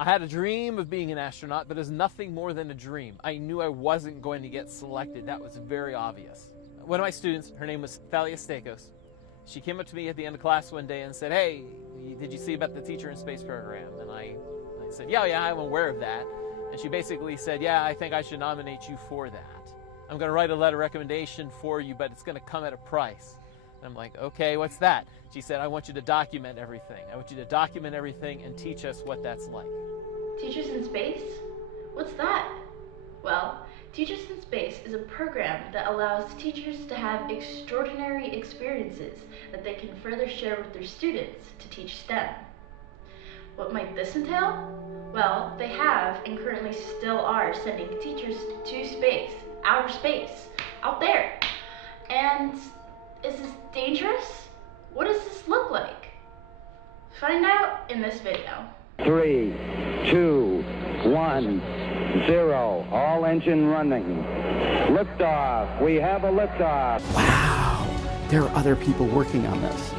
I had a dream of being an astronaut, but it was nothing more than a dream. I knew I wasn't going to get selected. That was very obvious. One of my students, her name was Thalia Stakos, she came up to me at the end of class one day and said, "Hey, did you see about the Teacher in Space program?" And I said, yeah, I'm aware of that. And she basically said, yeah, I think I should nominate you for that. I'm going to write a letter of recommendation for you, but it's going to come at a price. And I'm like, okay, what's that? She said, I want you to document everything. I want you to document everything and teach us what that's like. Teachers in Space? What's that? Well, Teachers in Space is a program that allows teachers to have extraordinary experiences that they can further share with their students to teach STEM. What might this entail? Well, they have and currently still are sending teachers to space, outer space, out there. And is this dangerous? What does this look like? Find out in this video. 3, 2, 1, 0. All engine running. Liftoff. We have a liftoff. Wow, there are other people working on this.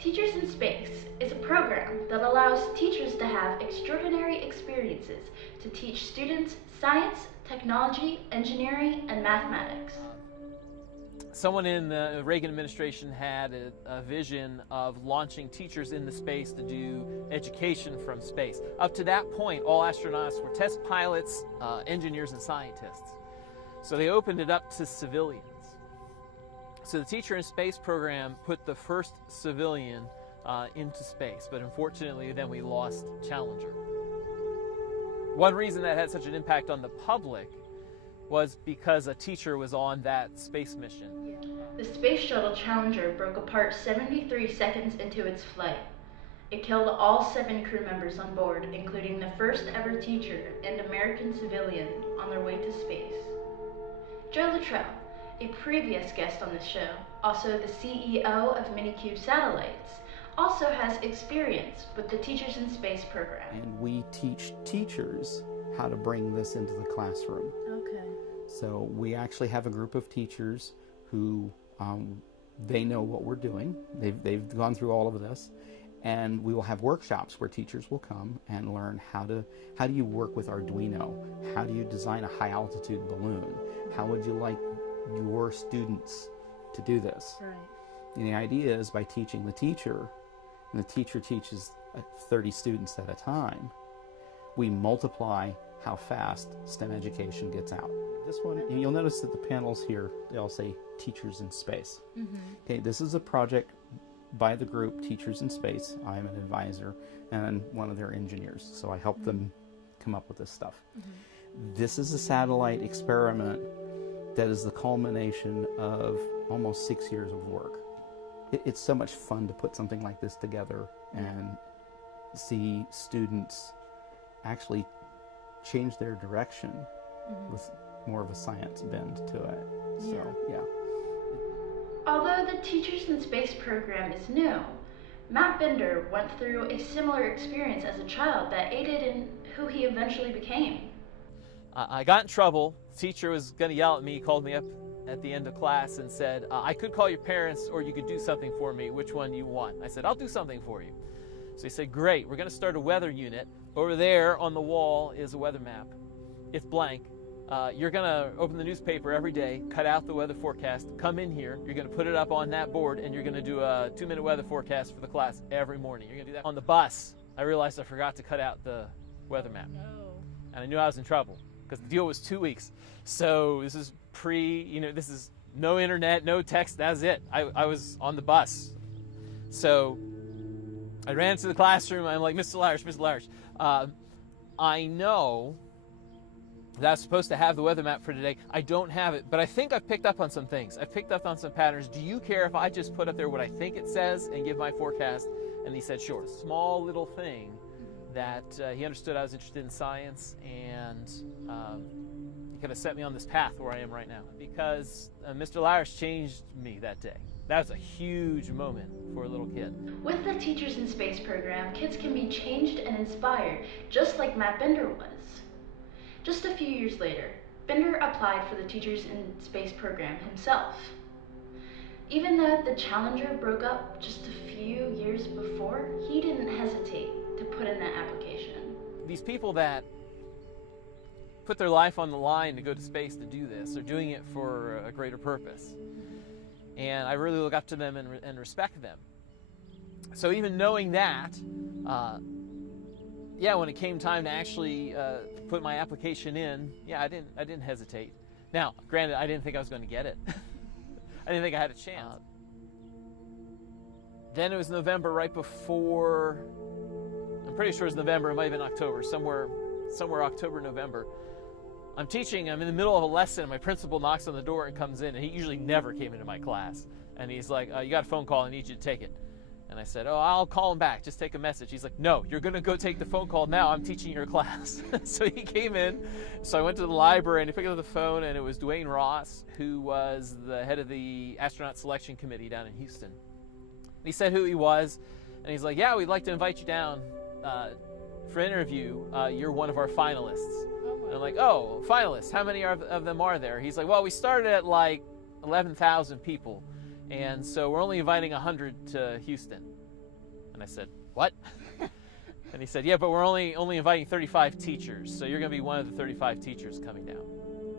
Teachers in Space is a program that allows teachers to have extraordinary experiences to teach students science, technology, engineering, and mathematics. Someone in the Reagan administration had a vision of launching teachers into space to do education from space. Up to that point, all astronauts were test pilots, engineers, and scientists. So they opened it up to civilians. So the Teacher in Space program put the first civilian into space, but unfortunately then we lost Challenger. One reason that had such an impact on the public was because a teacher was on that space mission. The Space Shuttle Challenger broke apart 73 seconds into its flight. It killed all 7 crew members on board, including the first ever teacher and American civilian on their way to space. Joe Luttrell, a previous guest on this show, also the CEO of Minikube Satellites, also has experience with the Teachers in Space program. And we teach teachers how to bring this into the classroom. Okay. So we actually have a group of teachers who they know what we're doing. They've gone through all of this, and we will have workshops where teachers will come and learn how do you work with Arduino? How do you design a high altitude balloon? How would you like your students to do this? Right. And the idea is by teaching the teacher, and the teacher teaches 30 students at a time, we multiply how fast STEM education gets out. This one, and you'll notice that the panels here, they all say Teachers in Space. Mm-hmm. Okay, this is a project by the group Teachers in Space. I'm an advisor and one of their engineers, so I help them come up with this stuff. Mm-hmm. This is a satellite experiment that is the culmination of almost 6 years of work. It's so much fun to put something like this together and see students actually change their direction with more of a science bend to it. So, yeah. Although the Teachers in Space program is new, Matt Bender went through a similar experience as a child that aided in who he eventually became. I got in trouble. The teacher was going to yell at me. He called me up at the end of class and said, I could call your parents or you could do something for me. Which one do you want? I said, I'll do something for you. So he said, great, we're going to start a weather unit. Over there on the wall is a weather map. It's blank. You're going to open the newspaper every day, cut out the weather forecast, come in here, you're going to put it up on that board, and you're going to do a 2-minute weather forecast for the class every morning. You're going to do that. On the bus, I realized I forgot to cut out the weather map. And I knew I was in trouble because the deal was 2 weeks. So this is this is no internet, no text, that's it. I was on the bus. So I ran to the classroom. I'm like, Mr. Larish, I know that I was supposed to have the weather map for today. I don't have it, but I think I've picked up on some things. I've picked up on some patterns. Do you care if I just put up there what I think it says and give my forecast? And he said, sure. Small little thing that he understood I was interested in science, and he kind of set me on this path where I am right now. Because Mr. Lyers changed me that day. That was a huge moment for a little kid. With the Teachers in Space program, kids can be changed and inspired, just like Matt Bender was. Just a few years later, Bender applied for the Teachers in Space program himself. Even though the Challenger broke up just a few years before, he didn't hesitate to put in that application. These people that put their life on the line to go to space to do this are doing it for a greater purpose. And I really look up to them and respect them. So even knowing that, when it came time to actually put my application in, I didn't hesitate. Now, granted, I didn't think I was going to get it. I didn't think I had a chance. Then it was November, right before, I'm pretty sure it was November, it might have been October, somewhere October, November. I'm teaching, I'm in the middle of a lesson, my principal knocks on the door and comes in, and he usually never came into my class. And he's like, you got a phone call, I need you to take it. And I said, I'll call him back, just take a message. He's like, no, you're gonna go take the phone call now, I'm teaching your class. So he came in, so I went to the library and he picked up the phone, and it was Dwayne Ross, who was the head of the astronaut selection committee down in Houston. And he said who he was, and he's like, yeah, we'd like to invite you down for an interview. You're one of our finalists. And I'm like, oh, finalists, how many of them are there? He's like, well, we started at like 11,000 people, and so we're only inviting 100 to Houston. And I said, what? And he said, yeah, but we're only inviting 35 teachers, so you're going to be one of the 35 teachers coming down.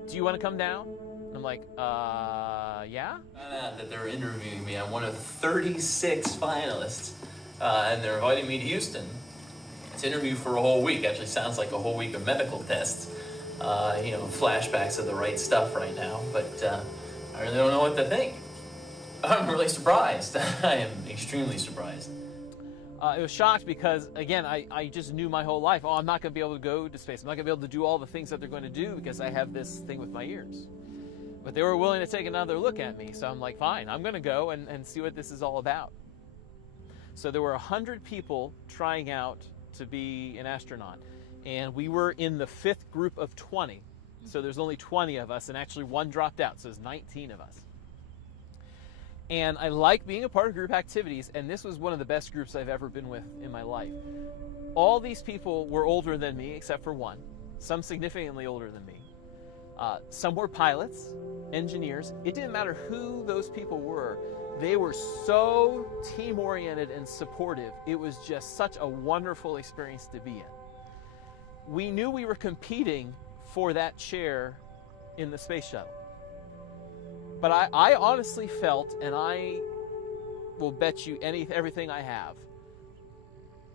Do you want to come down? And I'm like, yeah? That they're interviewing me. I'm one of 36 finalists, and they're inviting me to Houston. It's an interview for a whole week. Actually sounds like a whole week of medical tests. Flashbacks of the right stuff right now, but I really don't know what to think. I'm really surprised. I am extremely surprised. It was shocked because, again, I just knew my whole life, I'm not going to be able to go to space. I'm not going to be able to do all the things that they're going to do because I have this thing with my ears. But they were willing to take another look at me, so I'm like, fine, I'm going to go and see what this is all about. So there were 100 people trying out to be an astronaut, and we were in the 5th group of 20. So there's only 20 of us, and actually one dropped out, so there's 19 of us. And I like being a part of group activities, and this was one of the best groups I've ever been with in my life. All these people were older than me, except for one, some significantly older than me. Some were pilots, engineers. It didn't matter who those people were. They were so team-oriented and supportive. It was just such a wonderful experience to be in. We knew we were competing for that chair in the space shuttle. But I honestly felt, and I will bet you everything I have,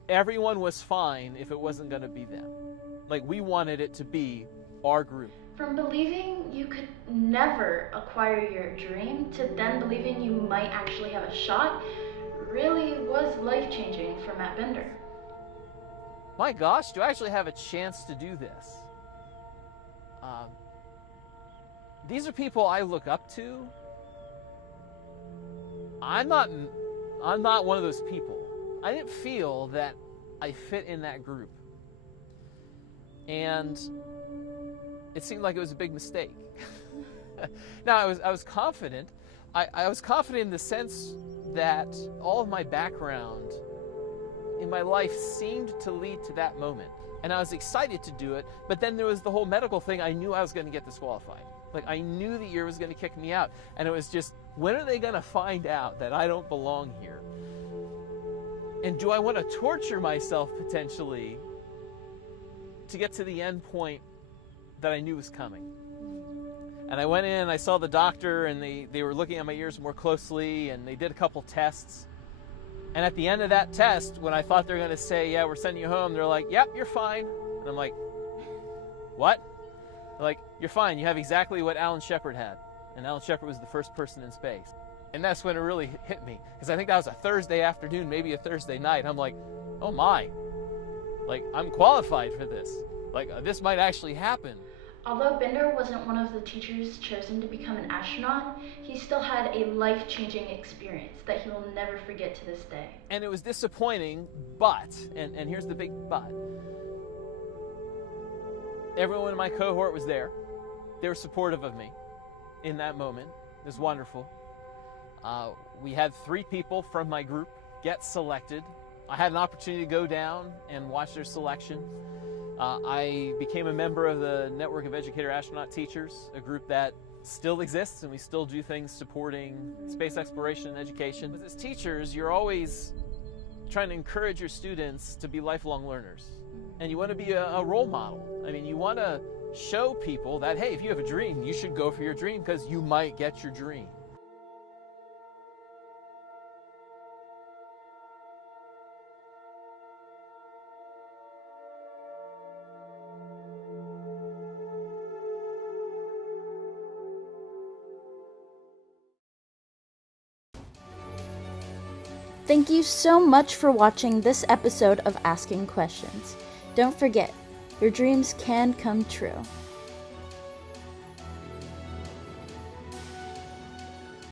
everyone was fine if it wasn't going to be them. Like, we wanted it to be our group. From believing you could never acquire your dream to then believing you might actually have a shot really was life-changing for Matt Bender. My gosh, do I actually have a chance to do this? These are people I look up to. I'm not one of those people. I didn't feel that I fit in that group. And it seemed like it was a big mistake. Now, I was confident. I was confident in the sense that all of my background in my life seemed to lead to that moment. And I was excited to do it, but then there was the whole medical thing. I knew I was going to get disqualified. Like, I knew the year was going to kick me out. And it was just, when are they going to find out that I don't belong here? And do I want to torture myself potentially to get to the end point that I knew was coming? And I went in, I saw the doctor, and they were looking at my ears more closely, and they did a couple tests. And at the end of that test, when I thought they were going to say, yeah, we're sending you home, they're like, yep, you're fine. And I'm like, what? They're like, you're fine. You have exactly what Alan Shepard had. And Alan Shepard was the first person in space. And that's when it really hit me. Because I think that was a Thursday afternoon, maybe a Thursday night. I'm like, oh my. Like, I'm qualified for this. Like, this might actually happen. Although Bender wasn't one of the teachers chosen to become an astronaut, he still had a life-changing experience that he will never forget to this day. And it was disappointing, but, and here's the big but, everyone in my cohort was there. They were supportive of me in that moment. It was wonderful. We had 3 people from my group get selected. I had an opportunity to go down and watch their selection. I became a member of the Network of Educator Astronaut Teachers, a group that still exists, and we still do things supporting space exploration and education. But as teachers, you're always trying to encourage your students to be lifelong learners. And you want to be a role model. I mean, you want to show people that, hey, if you have a dream, you should go for your dream because you might get your dream. Thank you so much for watching this episode of Asking Questions. Don't forget, your dreams can come true.